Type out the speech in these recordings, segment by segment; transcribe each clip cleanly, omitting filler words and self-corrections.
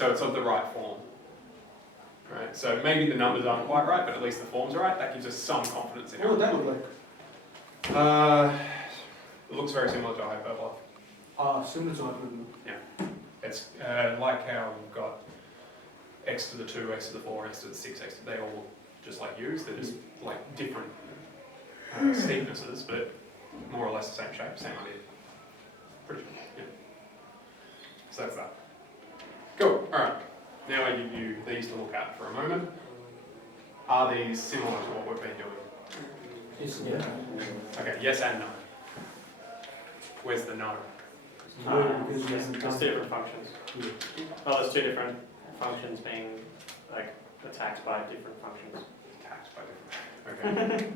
So it's of the right form. Right? So maybe the numbers aren't quite right, but at least the form's are right. That gives us some confidence in it. What would that look like? It looks very similar to a hyperbola. Similar to hyperbola. It's like how we've got x to the 2, x to the 4, x to the 6, x to they all just like U's. They're just like different steepnesses, but more or less the same shape, same idea. Pretty sure. Yeah. So that's that. Cool. All right. Now I give you these to look at for a moment. Are these similar to what we've been doing? Yes, yeah. Okay. Yes and no. Where's the no? Because Yes, there's two different functions. Well, there's two different functions being like attacked by different functions. Attacked by different. Okay.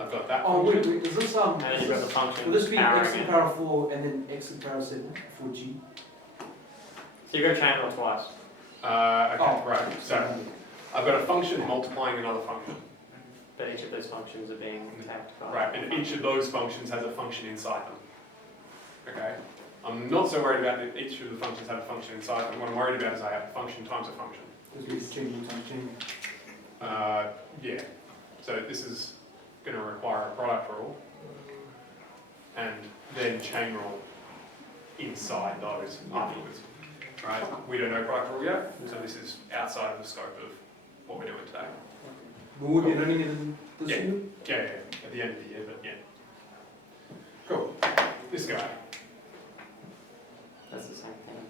I've got that. Oh, function. wait, is this, And then you've got the function will this be x powering to the it. power 4 and then x to the power 7 for g? So you've got to chain roll twice. Okay, right. So I've got a function multiplying another function. But each of those functions are being attacked by. Right, and each of those functions has a function inside them. Okay? I'm not so worried about that each of the functions have a function inside them. What I'm worried about is I have a function times a function. Because it's changing times changing. Yeah. So this is going to require a product rule and then chain rule inside those afterwards. Right? We don't know product rule yet, so this is outside of the scope of what we're doing today. But would be learning it in this Yeah. year? Yeah, at the end of the year, but yeah. Cool. This guy. That's the same thing.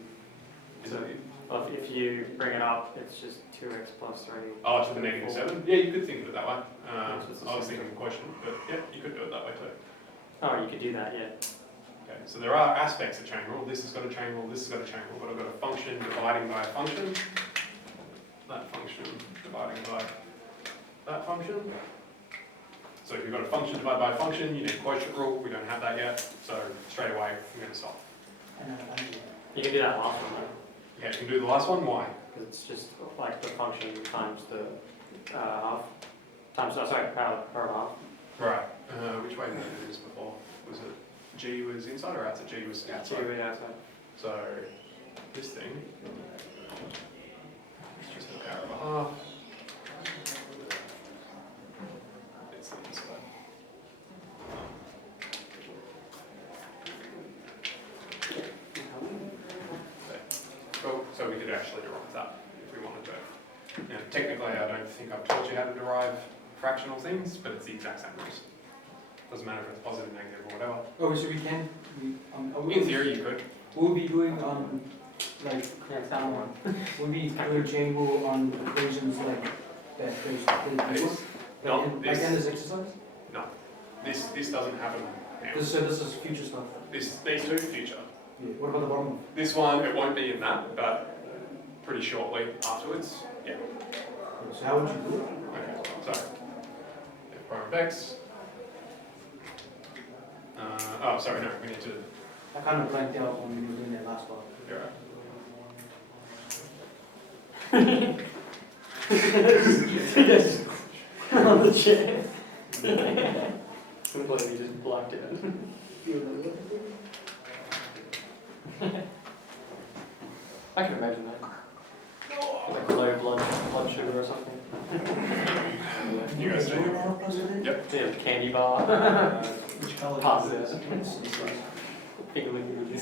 Is So, it, well, if you bring it up, it's just 2x plus 3. oh, to the negative 7? Yeah, you could think of it that way. Which is the I was same thinking question, but yeah, you could do it that way too. Oh, you could do that, yeah. Okay, so there are aspects of chain rule. This has got a chain rule, this has got a chain rule, but I've got a function dividing by a function. That function dividing by that function. So if you've got a function divided by a function, you need a quotient rule. We don't have that yet, so straight away I'm going to stop. You can do that last one though, Yeah, you can do the last one. Why? because it's just like the function times the half, times, power per half. Right. Which way did I do this before? Was it G was inside or outside? G was outside. Two way outside. So this thing is just the power of a half. It's the inside. Cool. So we could actually derive that if we wanted to. Now, technically, I don't think I've taught you how to derive fractional things, but it's the exact same rules. Doesn't matter if it's positive, negative, or whatever. Oh, so we can, In theory, you could. we'll be doing, like, Yeah, it's that one. we'll be doing chain rule on equations like that. This, no, Like this, in this exercise? this doesn't happen now. So this is future stuff. These two, future. Yeah. What about the bottom one? This one, it won't be in that, but pretty shortly afterwards, yeah. So how would you do it? Okay, so f prime of x. Oh, sorry, no, we need to. I kind of blanked out when we were doing that last part. You're right. Yes. On the chair. Completely just blocked it. I can imagine that. Like low blood sugar or something. You guys do. Yeah, candy bar. Which color? Passes. Finger licking.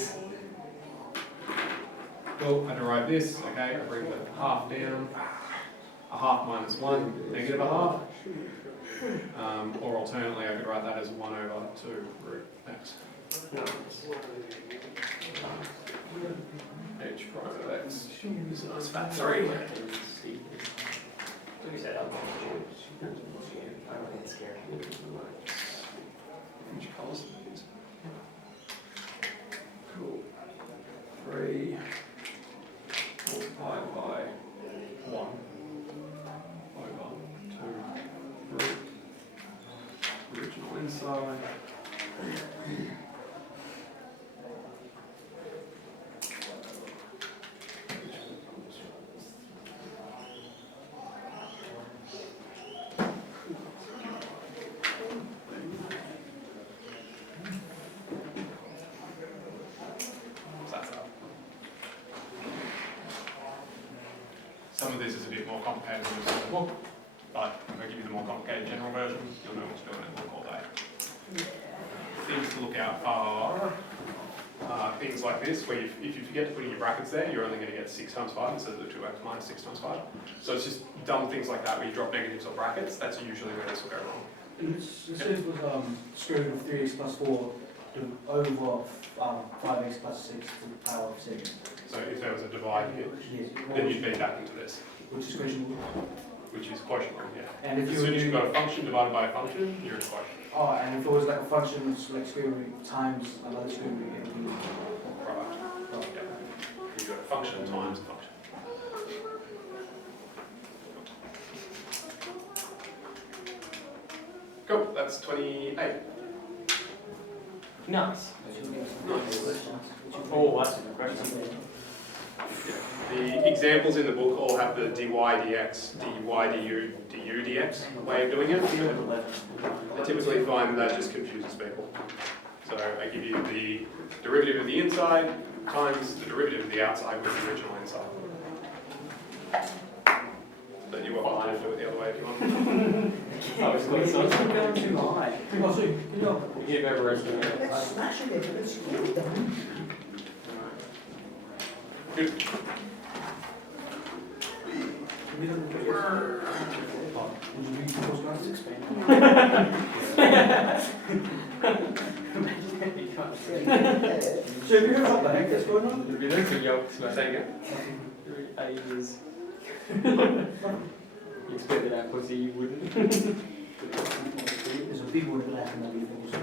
Cool, I derive this, okay, I bring the half down. A half minus 1, negative a half. Or alternately, I could write that as 1 over 2 root x. No. H prime of x is a nice fat 3. Which colours are these? Cool. 3 multiplied by 1 over 2 root original inside. Some of this is a bit more complicated than what's in the book, but if I give you the more complicated general version, you'll know what to do in the book all day. Things to look out are things like this, where if you forget to put in your brackets there, you're only going to get 6 times 5 instead of the 2x minus 6 times 5. So it's just dumb things like that where you drop negatives or brackets. That's usually where this will go wrong. It says with square root of 3x plus 4 over 5x plus 6 to the power of 6. So if there was a divide here, Yes. then you'd feed back into this, Which is quotient rule. which is quotient rule, yeah. And if As you soon were as you've doing, got a function divided by a function, you're in quotient. oh, and if it was like a function of like square root times another square root, it would be Right. oh, Yeah. You've got a function times a function. Cool, that's 28. Nice. Nice. Oh, that's a good question. The examples in the book all have the dy dx, dy du, du dx way of doing it. I typically find that just confuses people. So I give you the derivative of the inside times the derivative of the outside with the original inside. But you're welcome to do it the other way if you want. Oh, it's got It's some. going too high. Oh, sorry, good job. You've overestimated it. Let's smash it if it's good. Good. Would you read the postcards? So have you heard what the heck is going on? It'd be nice to yell, so I say again. Ages. You expected that pussy, you wouldn't. There's a big one left and I'll be finished.